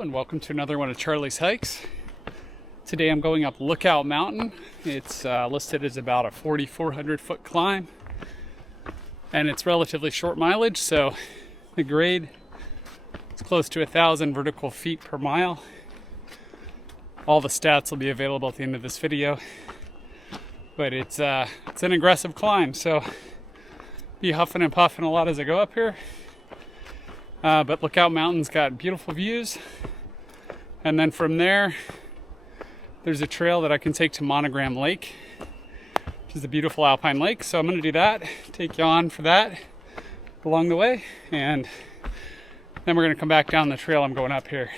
Hello and welcome to another one of Charlie's hikes. Today I'm going up Lookout Mountain. It's listed as about a 4,400 foot climb and it's relatively short mileage, so the grade is close to 1,000 vertical feet per mile. All the stats will be available at the end of this video, but it's an aggressive climb, so be huffing and puffing a lot as I go up here. But Lookout Mountain's got beautiful views, and then from there there's a trail that I can take to Monogram Lake, which is a beautiful alpine lake. So I'm going to do that, take you on for that along the way, and then we're going to come back down the trail I'm going up here.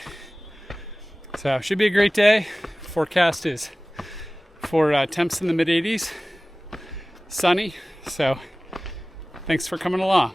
So should be a great day. Forecast is for temps in the mid 80s, sunny, so thanks for coming along.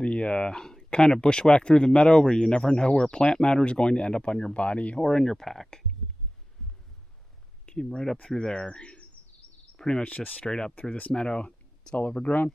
the kind of bushwhack through the meadow where you never know where plant matter is going to end up on your body or in your pack. Came right up through there. Pretty much just straight up through this meadow. It's all overgrown.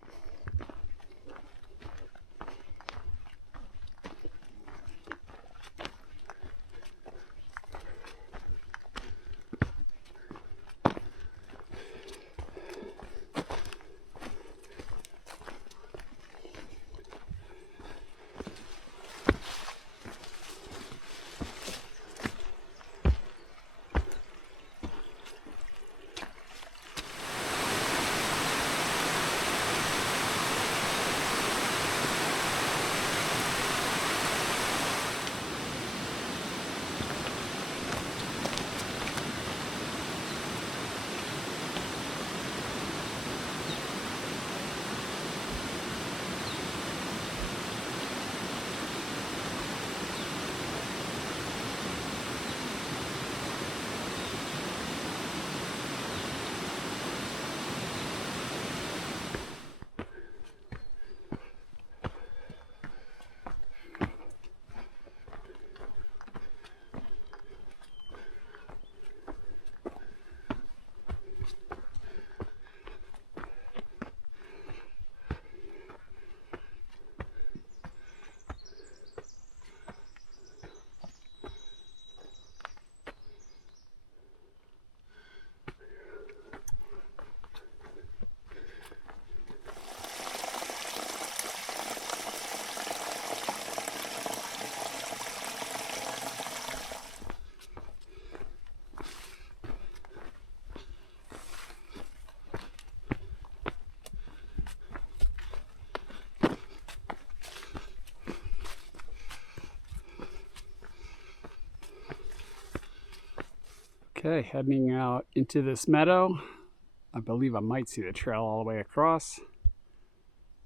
Okay, heading out into this meadow. I believe I might see the trail all the way across.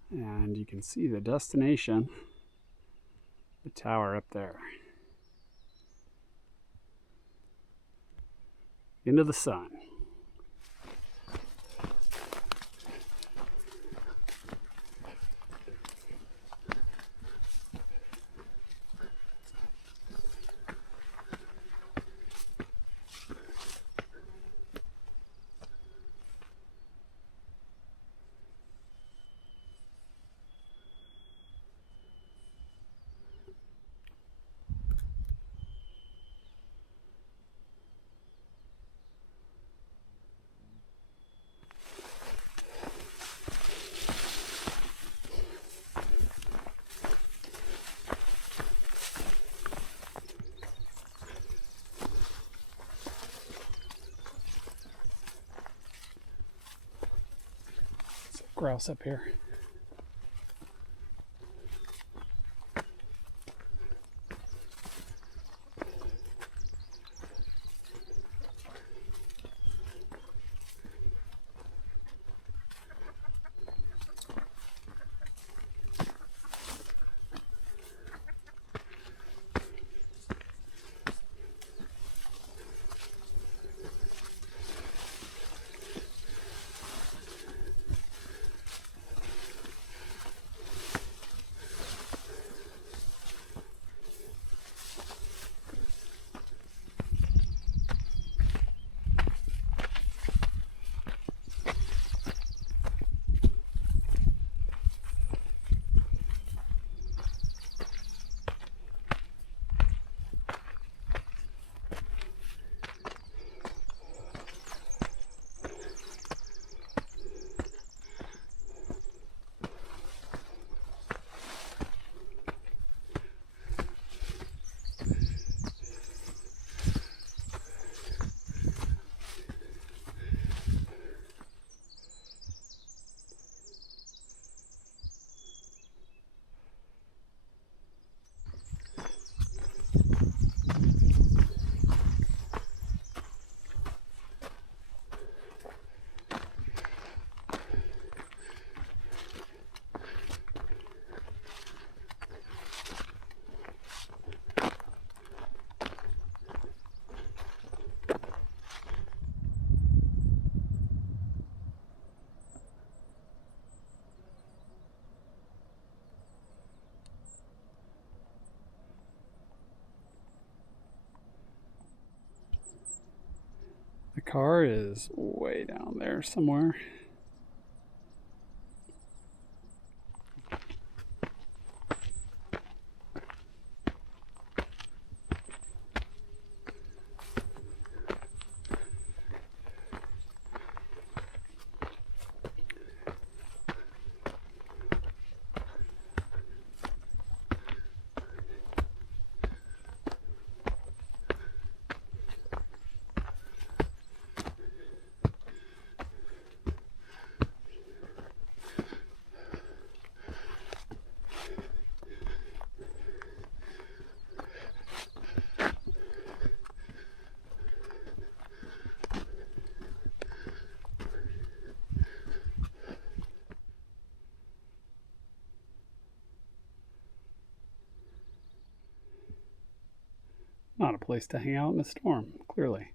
And you can see the destination, the tower up there. Into the sun. Grouse up here. car is way down there somewhere. Not a place to hang out in a storm, clearly.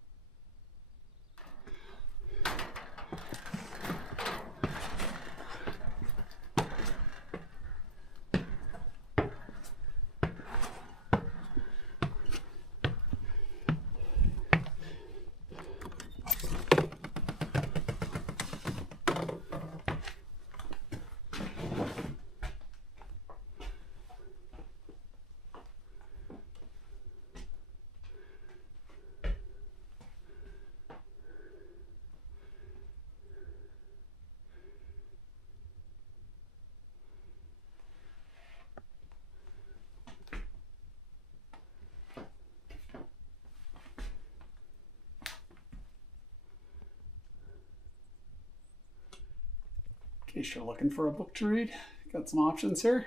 In case you're looking for a book to read, got some options here.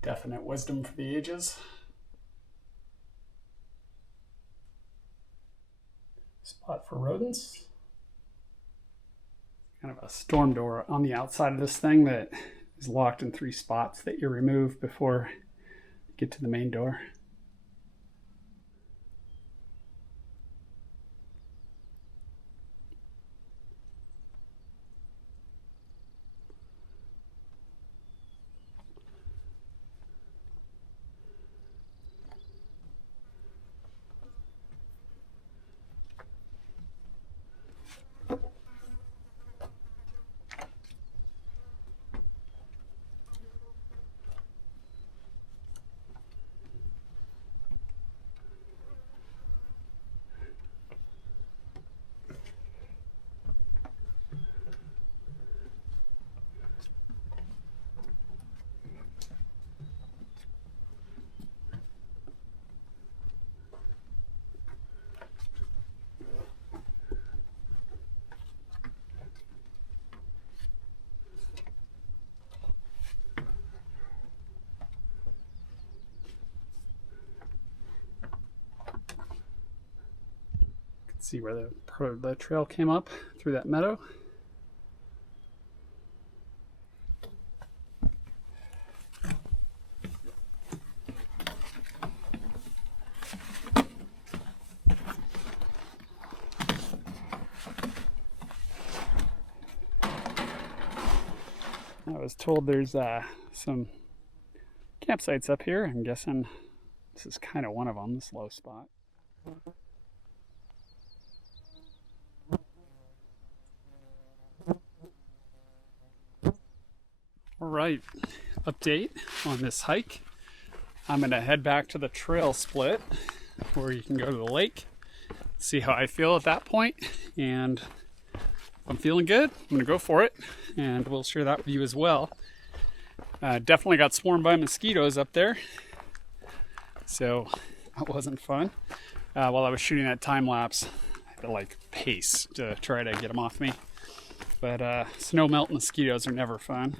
Definite Wisdom for the Ages. Spot for Rodents. Kind of a storm door on the outside of this thing that is locked in 3 spots that you remove before you get to the main door. See where the part of the trail came up through that meadow. I was told there's some campsites up here. I'm guessing this is kind of one of them, this low spot. All right, update on this hike. I'm gonna head back to the trail split where you can go to the lake, see how I feel at that point, and if I'm feeling good, I'm gonna go for it, and we'll share that with you as well. Definitely got swarmed by mosquitoes up there, so that wasn't fun. While I was shooting that time lapse, I had to like pace to try to get them off me. But snow melt mosquitoes are never fun.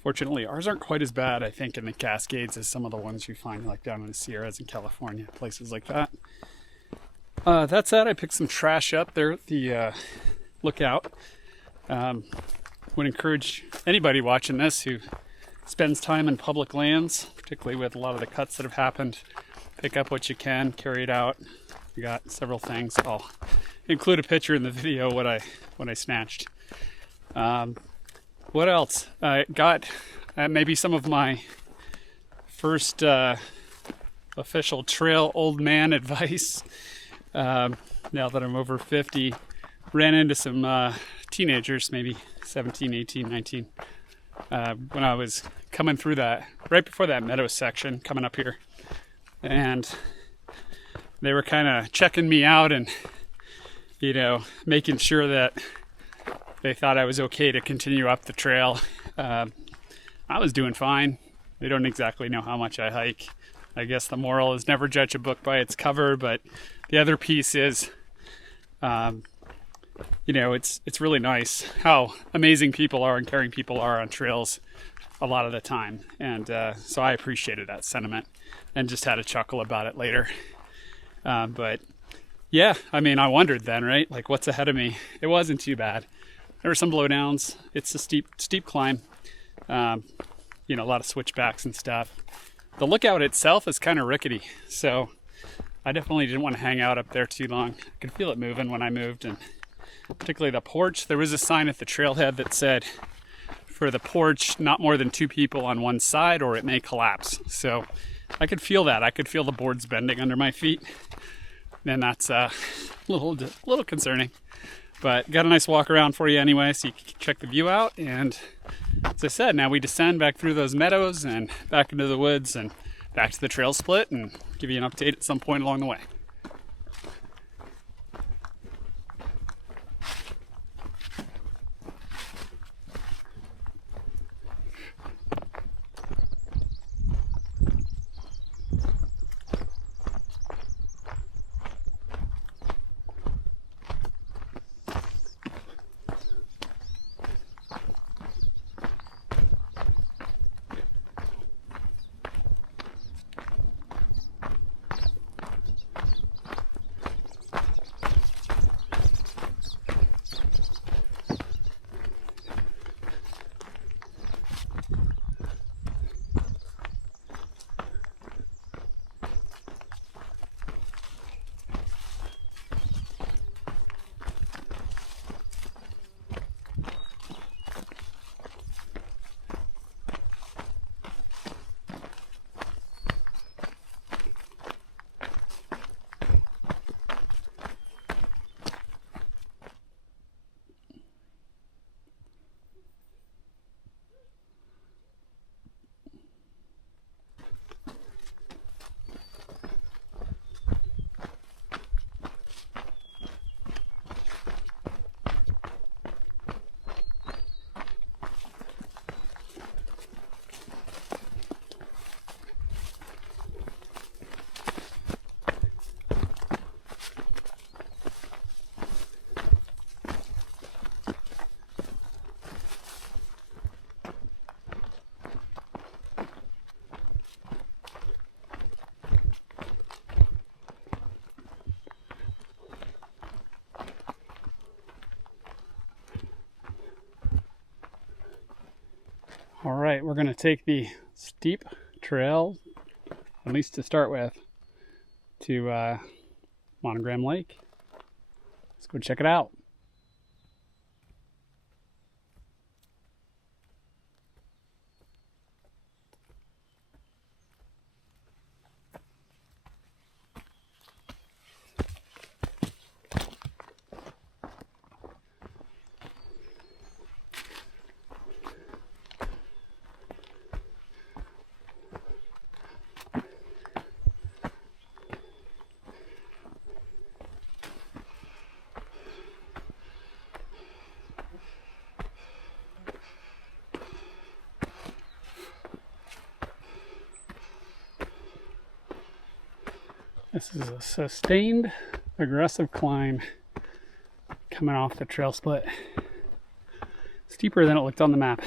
Fortunately, ours aren't quite as bad, I think, in the Cascades as some of the ones you find like down in the Sierras in California, places like that. That said, I picked some trash up there at the lookout. Would encourage anybody watching this who spends time in public lands, particularly with a lot of the cuts that have happened, pick up what you can, carry it out. We got several things. I'll include a picture in the video what I snatched. What else? I got maybe some of my first official trail old man advice. Now that I'm over 50, ran into some teenagers, maybe 17, 18, 19, when I was coming through that, right before that meadow section, coming up here. And they were kind of checking me out and, you know, making sure that they thought I was okay to continue up the trail. I was doing fine. They don't exactly know how much I hike. I guess the moral is never judge a book by its cover, but the other piece is, you know, it's really nice how amazing people are and caring people are on trails a lot of the time. And so I appreciated that sentiment and just had a chuckle about it later. But yeah, I mean, I wondered then, right? Like, what's ahead of me? It wasn't too bad. There were some blowdowns. It's a steep climb. You know, a lot of switchbacks and stuff. The lookout itself is kind of rickety, so I definitely didn't want to hang out up there too long. I could feel it moving when I moved, and particularly the porch. There was a sign at the trailhead that said, for the porch, not more than 2 people on one side or it may collapse. So I could feel that. I could feel the boards bending under my feet, and that's a little concerning. But got a nice walk around for you anyway, so you can check the view out. And as I said, now we descend back through those meadows and back into the woods and back to the trail split, and give you an update at some point along the way. All right, we're going to take the steep trail, at least to start with, to Monogram Lake. Let's go check it out. This is a sustained, aggressive climb coming off the trail split. Steeper than it looked on the map.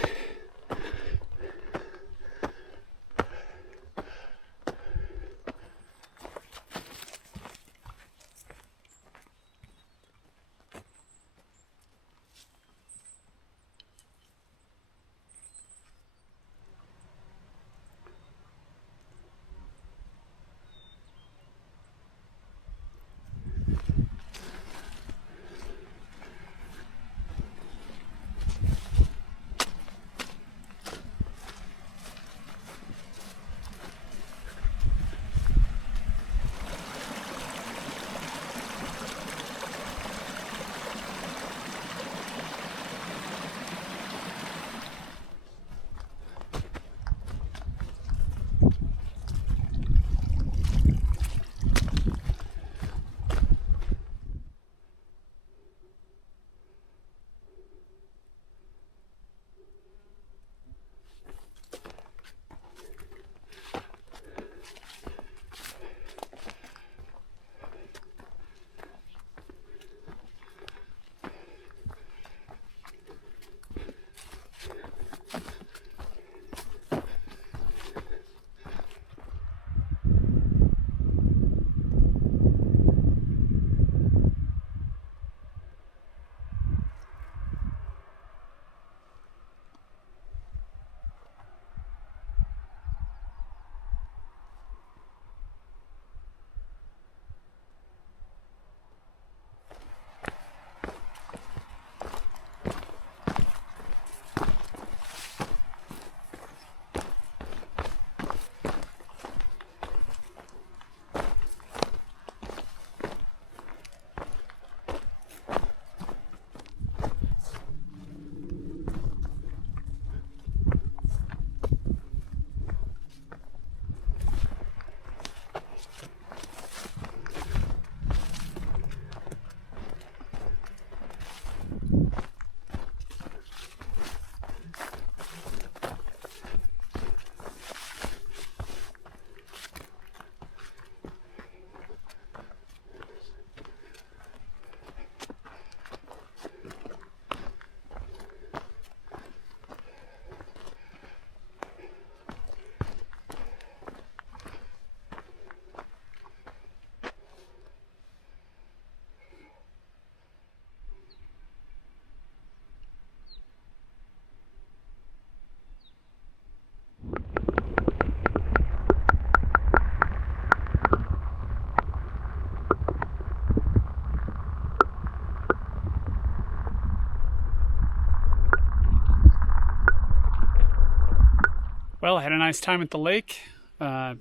Well, I had a nice time at the lake. As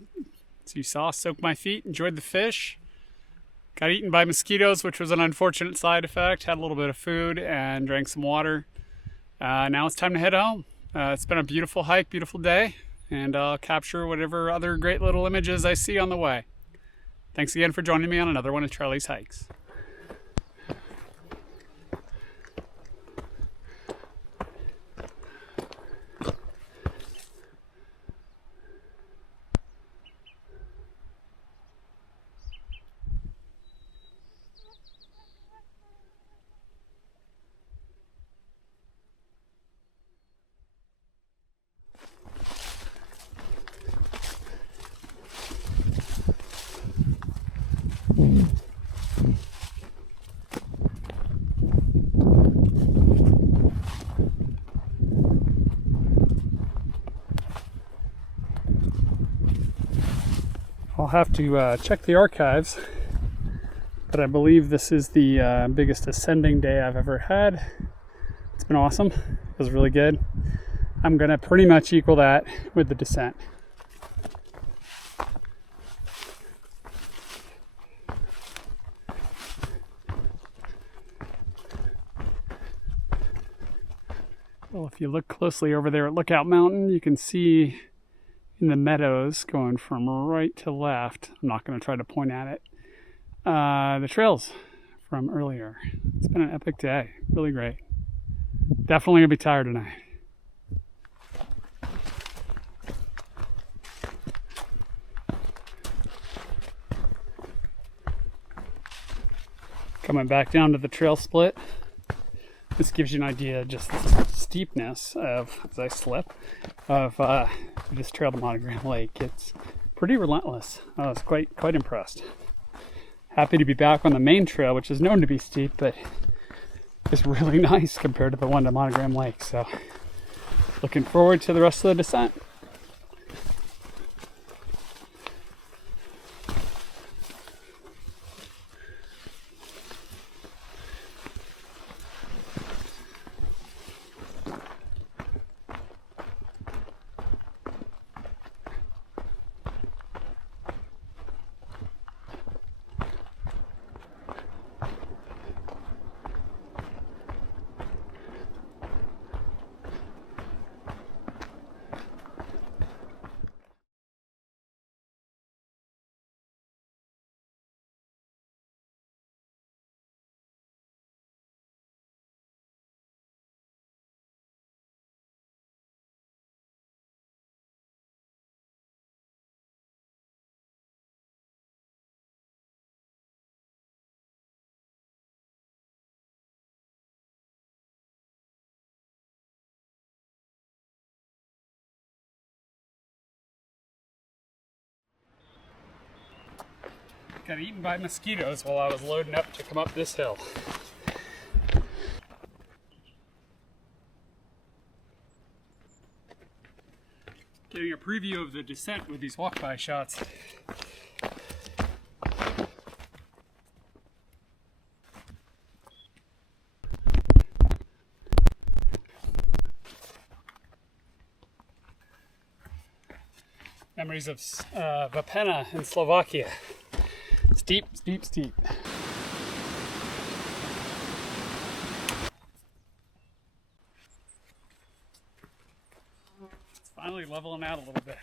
you saw, soaked my feet, enjoyed the fish. Got eaten by mosquitoes, which was an unfortunate side effect. Had a little bit of food and drank some water. Now it's time to head home. It's been a beautiful hike, beautiful day, and I'll capture whatever other great little images I see on the way. Thanks again for joining me on another one of Charlie's hikes. I'll have to check the archives, but I believe this is the biggest ascending day I've ever had. It's been awesome. It was really good. I'm gonna pretty much equal that with the descent. Well, if you look closely over there at Lookout Mountain, you can see in the meadows going from right to left. I'm not going to try to point at it. The trails from earlier. It's been an epic day. Really great. Definitely going to be tired tonight. Coming back down to the trail split. This gives you an idea of just the steepness of, as I slip, of this trail to Monogram Lake. It's pretty relentless. I was quite impressed. Happy to be back on the main trail, which is known to be steep, but it's really nice compared to the one to Monogram Lake. So looking forward to the rest of the descent. Got eaten by mosquitoes while I was loading up to come up this hill. Getting a preview of the descent with these walk-by shots. Memories of Vapena in Slovakia. Steep, steep, steep. It's finally leveling out a little bit.